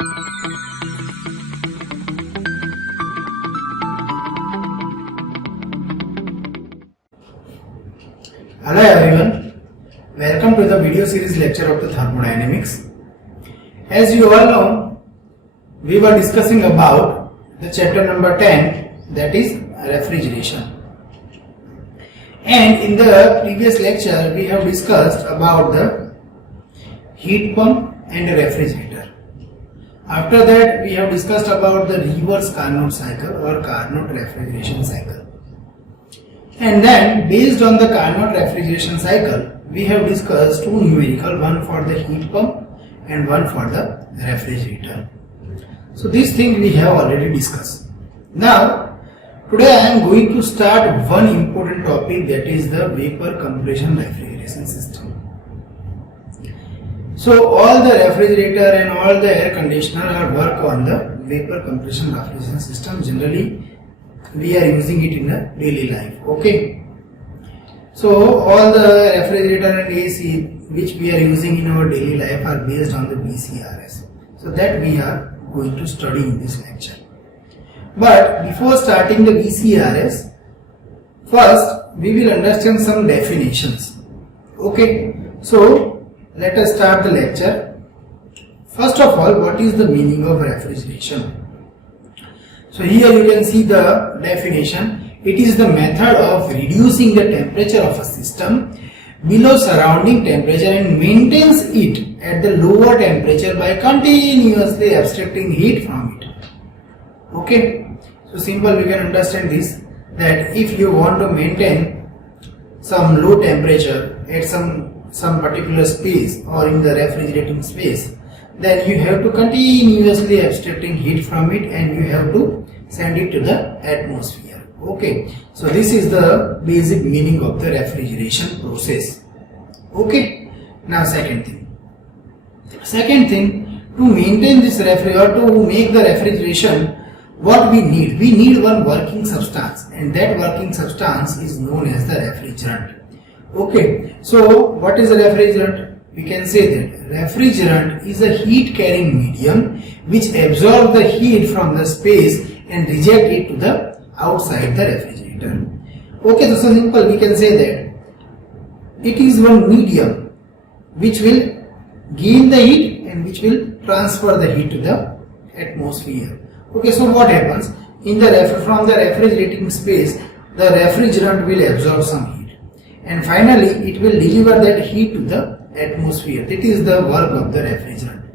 Hello everyone, welcome to the video series lecture of the thermodynamics. As you all know, we were discussing about the chapter number 10, that is refrigeration. And in the previous lecture we have discussed about the heat pump and a refrigerator. After that we have discussed about the reverse Carnot cycle or Carnot refrigeration cycle. And then based on the Carnot refrigeration cycle, we have discussed two numerical, one for the heat pump and one for the refrigerator. So these things we have already discussed. Now today I am going to start one important topic, that is the vapor compression refrigeration system. So all the refrigerator and all the air conditioner are work on the vapor compression refrigeration system. Generally we are using it in a daily life. Okay. So all the refrigerator and AC which we are using in our daily life are based on the VCRS. So that we are going to study in this lecture. But before starting the VCRS, first we will understand some definitions. Okay. So let us start the lecture. First of all, what is the meaning of refrigeration? So here you can see the definition. It is the method of reducing the temperature of a system below surrounding temperature and maintains it at the lower temperature by continuously abstracting heat from it. Okay. So simple, we can understand this, that if you want to maintain some low temperature at some particular space or in the refrigerating space, then you have to continuously abstracting heat from it and you have to send it to the atmosphere. Okay, so this is the basic meaning of the refrigeration process. Okay, now second thing, to maintain this refrigerator, to make the refrigeration, what we need one working substance, and that working substance is known as the refrigerant. Okay, so what is a refrigerant? We can say that refrigerant is a heat carrying medium which absorbs the heat from the space and reject it to the outside the refrigerator. Okay, so simple, we can say that it is one medium which will gain the heat and which will transfer the heat to the atmosphere. Okay, so what happens in the from the refrigerating space, the refrigerant will absorb some heat and finally it will deliver that heat to the atmosphere. That is the work of the refrigerant.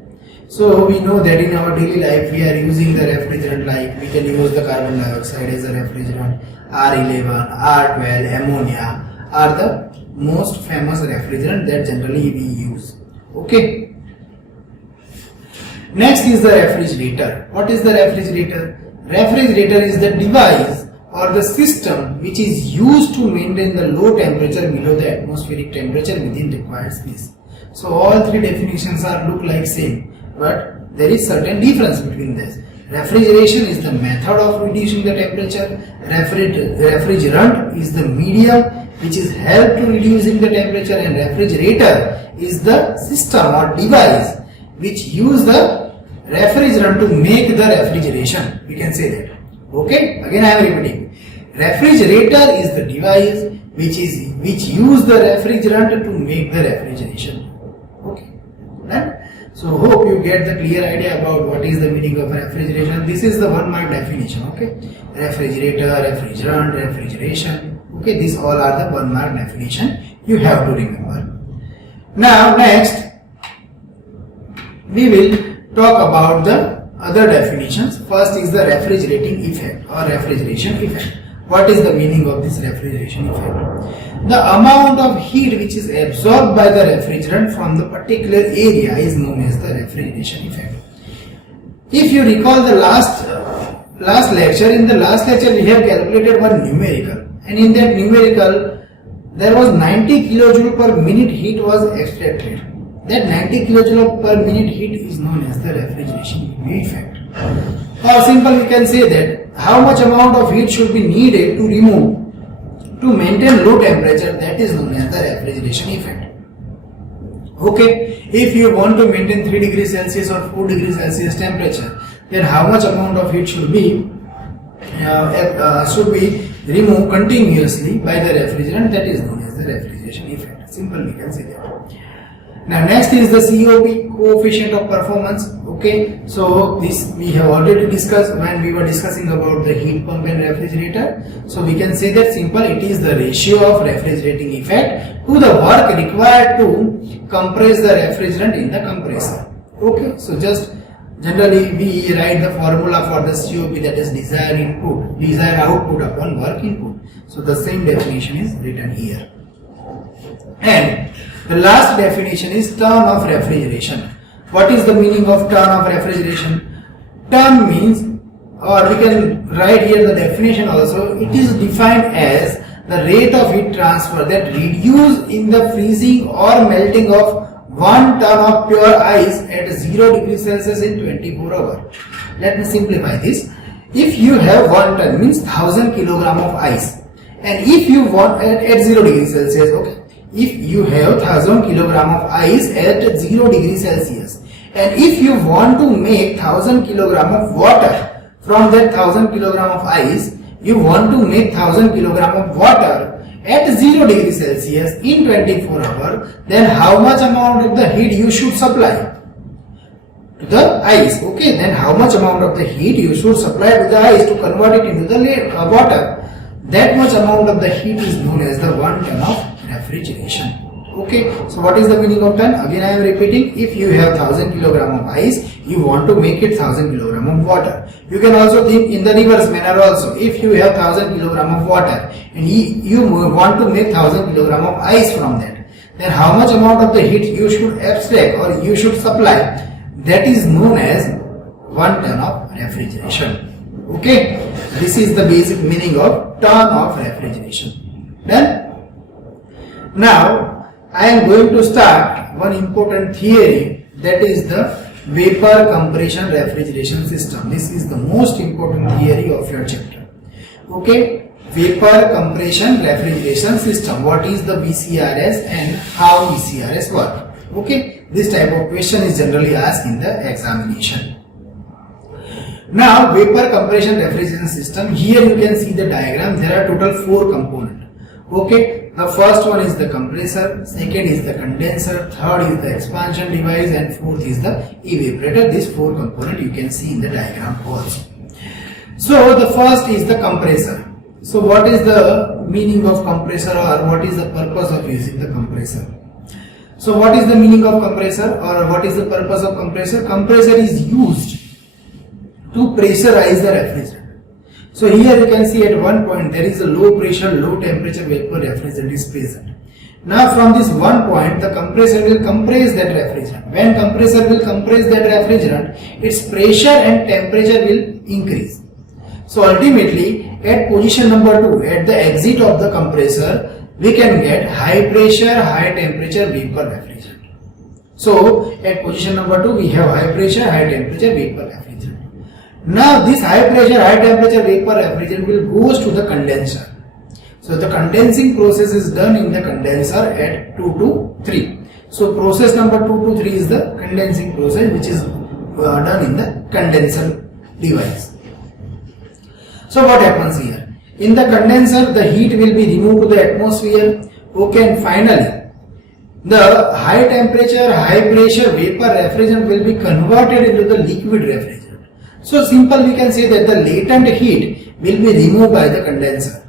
So we know that in our daily life we are using the refrigerant, like we can use the carbon dioxide as a refrigerant. R11, R12, ammonia are the most famous refrigerant that generally we use. Okay. Next is the refrigerator. What is the refrigerator? Refrigerator is the device or the system which is used to maintain the low temperature below the atmospheric temperature within required space. So all three definitions look like same, but there is certain difference between this. Refrigeration is the method of reducing the temperature. Refrigerant is the medium which is help to reducing the temperature, and refrigerator is the system or device which use the refrigerant to make the refrigeration. We can say that. Okay, again I am repeating. Refrigerator is the device which use the refrigerant to make the refrigeration. Okay, done. So hope you get the clear idea about what is the meaning of refrigeration. This is the one mark definition. Okay, refrigerator, refrigerant, refrigeration. Okay, these all are the one mark definition you have to remember. Now next we will talk about the other definitions. First is the refrigerating effect or refrigeration effect. What is the meaning of this refrigeration effect? The amount of heat which is absorbed by the refrigerant from the particular area is known as the refrigeration effect. If you recall the last lecture, in the last lecture we have calculated one numerical, and in that numerical there was 90 kilojoule per minute heat was extracted. That 90 kilojoule per minute heat is known as the refrigeration effect. Or simple, we can say that how much amount of heat should be needed to remove to maintain low temperature, that is known as the refrigeration effect. Okay, if you want to maintain 3 degrees Celsius or 4 degrees Celsius temperature, then how much amount of heat should be removed continuously by the refrigerant? That is known as the refrigeration effect. Simple, we can say that. Now next is the COP, coefficient of performance. Okay, so this we have already discussed when we were discussing about the heat pump and refrigerator. So we can say that simple, it is the ratio of refrigerating effect to the work required to compress the refrigerant in the compressor. Okay, so just generally we write the formula for the COP, that is desired input, desired output upon work input. So the same definition is written here. And the last definition is turn of refrigeration. What is the meaning of turn of refrigeration? Turn means, or we can write here the definition also, it is defined as the rate of heat transfer that reduce in the freezing or melting of 1 ton of pure ice at 0 degrees Celsius in 24 hours. Let me simplify this. If you have 1 ton means 1000 kilogram of ice, and if you want at 0 degrees Celsius, okay, if you have 1000 kilogram of ice at 0 degrees Celsius, and if you want to make 1000 kilogram of water from that 1000 kilogram of ice, you want to make 1000 kilogram of water at 0 degrees Celsius in 24 hours, then how much amount of the heat you should supply to the ice? Okay, then how much amount of the heat you should supply to the ice to convert it into the water? That much amount of the heat is known as the 1 ton of refrigeration. Okay, so what is the meaning of ton? Again I am repeating, if you have 1000 kilogram of ice, you want to make it 1000 kilogram of water. You can also think in the reverse manner also. If you have 1000 kilogram of water and you want to make 1000 kilogram of ice from that, then how much amount of the heat you should abstract or you should supply? That is known as 1 ton of refrigeration. Okay, this is the basic meaning of ton of refrigeration. Done? Now I am going to start one important theory, that is the vapor compression refrigeration system. This is the most important theory of your chapter. Okay, vapor compression refrigeration system. What is the VCRS and how VCRS work? Okay, this type of question is generally asked in the examination. Now vapor compression refrigeration system, here you can see the diagram. There are total 4 components. Okay, the first one is the compressor, second is the condenser, third is the expansion device, and fourth is the evaporator. These 4 components you can see in the diagram also. So the first is the compressor. So what is the meaning of compressor, or what is the purpose of using the compressor? So what is the meaning of compressor, or what is the purpose of compressor? Compressor is used to pressurize the refrigerant. So here you can see at one point there is a low pressure, low temperature vapor refrigerant is present. Now from this one point the compressor will compress that refrigerant. When compressor will compress that refrigerant, its pressure and temperature will increase. So ultimately at position number 2, at the exit of the compressor, we can get high pressure, high temperature vapor refrigerant. So at position number 2 we have high pressure, high temperature vapor refrigerant. Now this high pressure, high temperature vapor refrigerant will goes to the condenser. So the condensing process is done in the condenser at 2 to 3. So process number 2 to 3 is the condensing process, which is done in the condenser device. So what happens here? In the condenser the heat will be removed to the atmosphere. Okay, and finally the high temperature, high pressure vapor refrigerant will be converted into the liquid refrigerant. So simple, we can say that the latent heat will be removed by the condenser.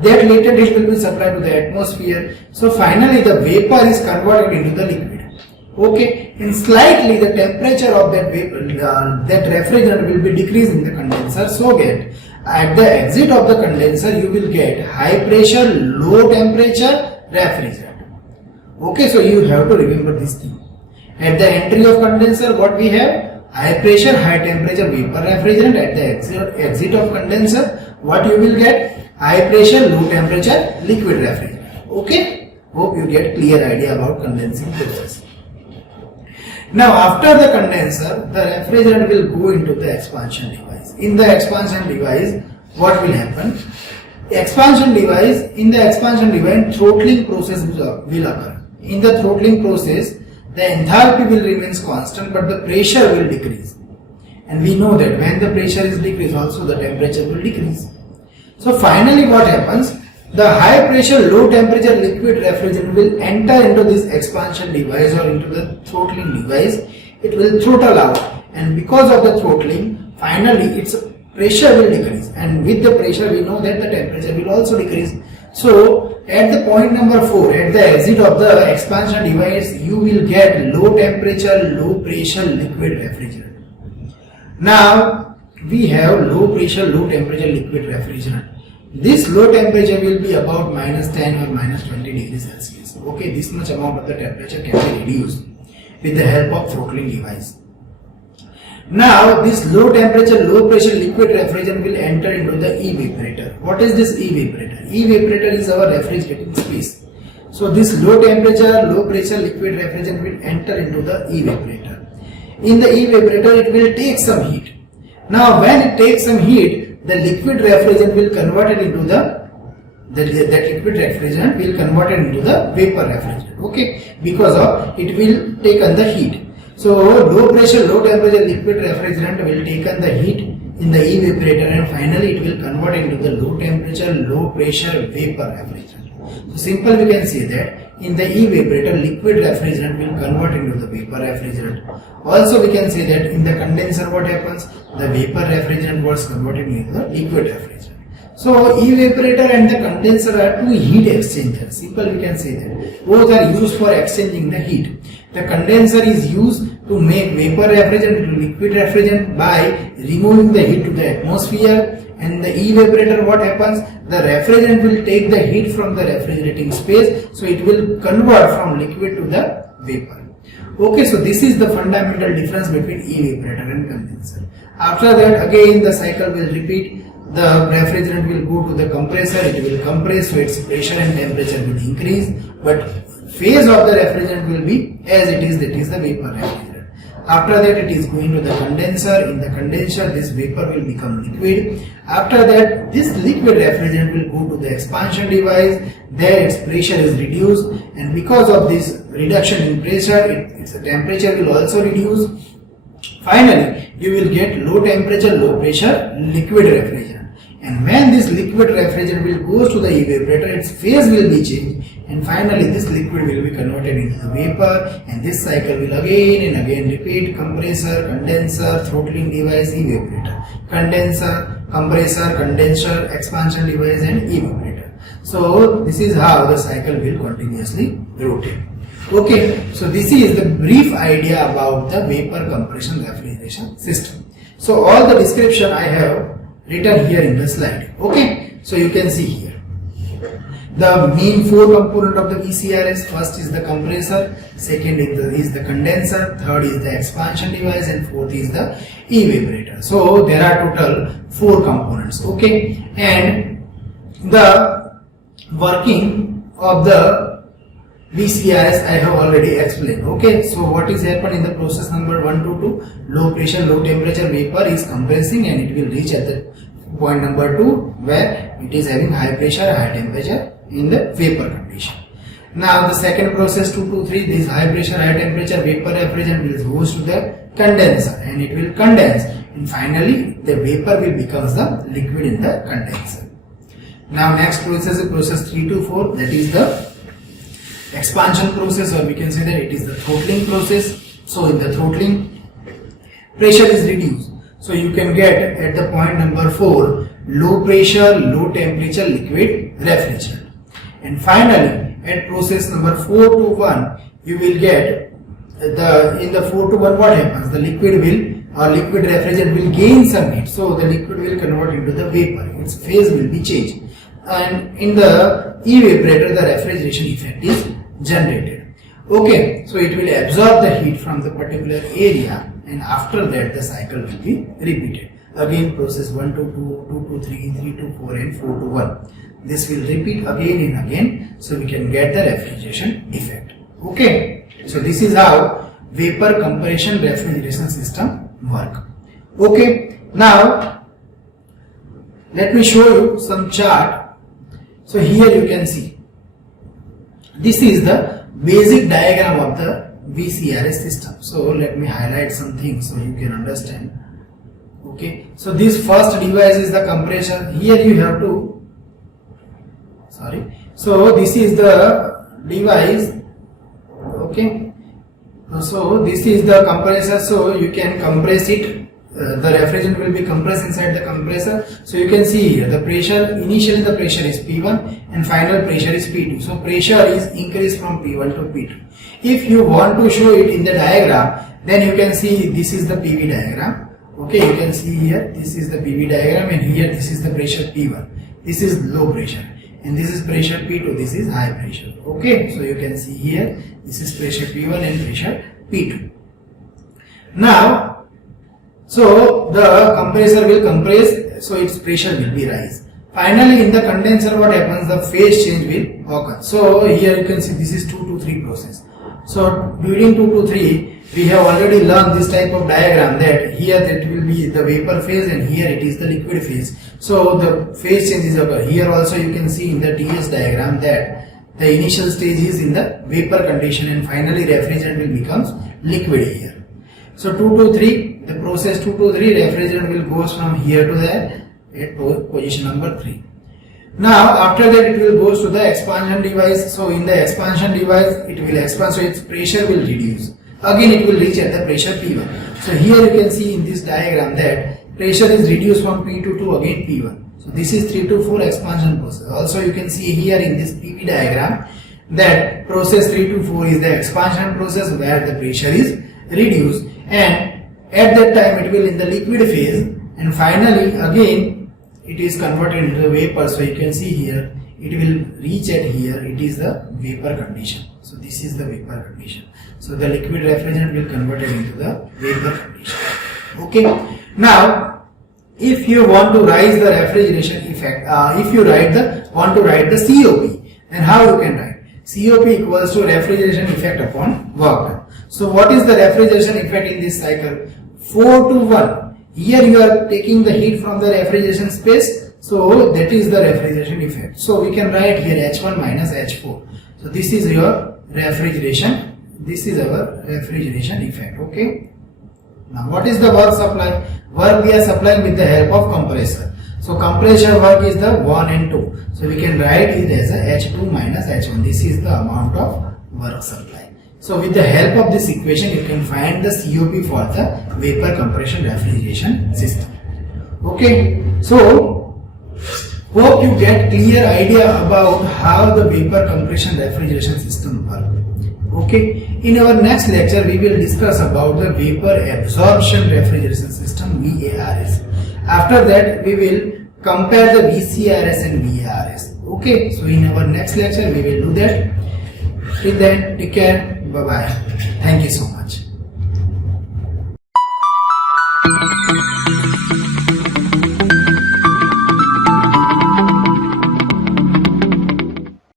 That latent heat will be supplied to the atmosphere. So finally the vapor is converted into the liquid. Okay, and slightly the temperature of that vapor, that refrigerant will be decreased in the condenser, so that at the exit of the condenser you will get high pressure, low temperature refrigerant. Okay, so you have to remember this thing. At the entry of condenser, what we have? High pressure, high temperature vapor refrigerant. At the exit of condenser, what you will get? High pressure, low temperature liquid refrigerant. Okay, hope you get clear idea about condensing process. Now after the condenser, the refrigerant will go into the expansion device. In the expansion device, what will happen? In the expansion device, throttling process will occur. In the throttling process, the enthalpy will remain constant, but the pressure will decrease. And we know that when the pressure is decreased, also the temperature will decrease. So finally what happens? The high pressure, low temperature liquid refrigerant will enter into this expansion device or into the throttling device. It will throttle out, and because of the throttling, finally its pressure will decrease, and with the pressure we know that the temperature will also decrease. So at the point number 4, at the exit of the expansion device, you will get low temperature, low pressure liquid refrigerant. Now we have low pressure, low temperature liquid refrigerant. This low temperature will be about -10 or -20 degrees Celsius. Okay, this much amount of the temperature can be reduced with the help of throttling device. Now this low temperature, low pressure liquid refrigerant will enter into the evaporator. What is this evaporator? Evaporator is our refrigerating space. So this low temperature, low pressure liquid refrigerant will enter into the evaporator. In the evaporator it will take some heat. Now when it takes some heat, the liquid refrigerant will convert it into that liquid refrigerant will convert it into the vapor refrigerant. Okay, because of it will take on the heat. So low pressure, low temperature liquid refrigerant will take on the heat in the evaporator, and finally it will convert into the low temperature, low pressure vapor refrigerant. So simple we can say that in the evaporator liquid refrigerant will convert into the vapor refrigerant. Also we can say that in the condenser what happens? The vapor refrigerant was converted into the liquid refrigerant. So evaporator and the condenser are two heat exchangers. Simple we can say that both are used for exchanging the heat. The condenser is used to make vapor refrigerant into liquid refrigerant by removing the heat to the atmosphere, and the evaporator what happens? The refrigerant will take the heat from the refrigerating space, so it will convert from liquid to the vapor. Okay, so this is the fundamental difference between evaporator and condenser. After that again the cycle will repeat. The refrigerant will go to the compressor, it will compress, so its pressure and temperature will increase, but phase of the refrigerant will be as it is, that is the vapor refrigerant. After that it is going to the condenser. In the condenser this vapor will become liquid. After that this liquid refrigerant will go to the expansion device. There its pressure is reduced, and because of this reduction in pressure its temperature will also reduce. Finally you will get low temperature, low pressure liquid refrigerant. And when this liquid refrigerant will go to the evaporator, its phase will be changed, and finally this liquid will be converted into the vapor, and this cycle will again and again repeat: compressor, condenser, throttling device, evaporator, condenser, compressor, condenser, expansion device, and evaporator. So this is how the cycle will continuously rotate. Okay, so this is the brief idea about the vapor compression refrigeration system. So all the description I have written here in the slide. Okay, so you can see here the main 4 component of the VCRS. First is the compressor, second is the condenser, third is the expansion device, and fourth is the evaporator. So there are total 4 components. Okay, and the working of the VCRS I have already explained. Okay, so what is happened in the process number 1 to 2? Low pressure, low temperature vapor is compressing, and it will reach at the point number 2 where it is having high pressure, high temperature in the vapor condition. Now the second process 2 to 3, this high pressure, high temperature vapor refrigerant will goes to the condenser, and it will condense, and finally the vapor will becomes the liquid in the condenser. Now next process is process 3 to 4, that is the expansion process, or we can say that it is the throttling process. So in the throttling, pressure is reduced, so you can get at the point number 4 low pressure, low temperature liquid refrigerant. And finally at process number 4 to 1 you will get in the 4 to 1 what happens? The liquid refrigerant will gain some heat, so the liquid will convert into the vapor, its phase will be changed, and in the evaporator the refrigeration effect is generated. Okay, so it will absorb the heat from the particular area, and after that the cycle will be repeated. Again process 1 to 2, 2 to 3, 3 to 4, and 4 to 1. This will repeat again and again, so we can get the refrigeration effect. Okay, so this is how vapor compression refrigeration system work. Okay, now let me show you some chart. So here you can see this is the basic diagram of the VCRS system. So let me highlight some things so you can understand. Okay, so this first device is the compressor. Here you have to, so this is the device. Okay, so this is the compressor, so you can compress it. The refrigerant will be compressed inside the compressor. So you can see here the pressure, initially the pressure is P1 and final pressure is P2. So pressure is increased from P1 to P2. If you want to show it in the diagram, then you can see this is the PV diagram. Okay, you can see here this is the PV diagram, and here this is the pressure P1. This is low pressure and this is pressure P2, this is high pressure. Okay, so you can see here this is pressure P1 and pressure P2. Now, so the compressor will compress, so its pressure will be rise. Finally, in the condenser, what happens? The phase change will occur. So here you can see this is 2 to 3 process. So during 2 to 3, we have already learned this type of diagram, that here that will be the vapor phase and here it is the liquid phase. So the phase changes occur. Here also you can see in the TS diagram that the initial stage is in the vapor condition and finally refrigerant will becomes liquid here. So 2 to 3, the process 2 to 3, refrigerant will goes from here to there at position number 3. Now after that it will goes to the expansion device. So in the expansion device it will expand, so its pressure will reduce. Again it will reach at the pressure P1. So here you can see in this diagram that pressure is reduced from P2 to again P1. So this is 3 to 4 expansion process. Also you can see here in this PV diagram that process 3 to 4 is the expansion process where the pressure is reduced, and at that time it will in the liquid phase, and finally again it is converted into vapor. So you can see here it will reach at here, it is the vapor condition. So this is the vapor condition. So the liquid refrigerant will convert it into the vapor condition. Okay, now if you want to rise the refrigeration effect, if you want to write the COP, then how you can write? COP equals to refrigeration effect upon work done. So what is the refrigeration effect in this cycle? 4 to 1. Here you are taking the heat from the refrigeration space, so that is the refrigeration effect. So we can write here H1 minus H4. So this is your refrigeration, this is our refrigeration effect. Okay. Now what is the work supply? Work we are supplying with the help of compressor. So compressor work is the 1 and 2. So we can write it as a H2 minus H1. This is the amount of work supply. So with the help of this equation, you can find the COP for the vapor compression refrigeration system. Okay. So hope you get clear idea about how the vapor compression refrigeration system works. Okay. In our next lecture, we will discuss about the vapor absorption refrigeration system, VARS. After that, we will compare the VCRS and VARS. Okay. So in our next lecture, we will do that. Till then, take care. Bye bye. Thank you so much.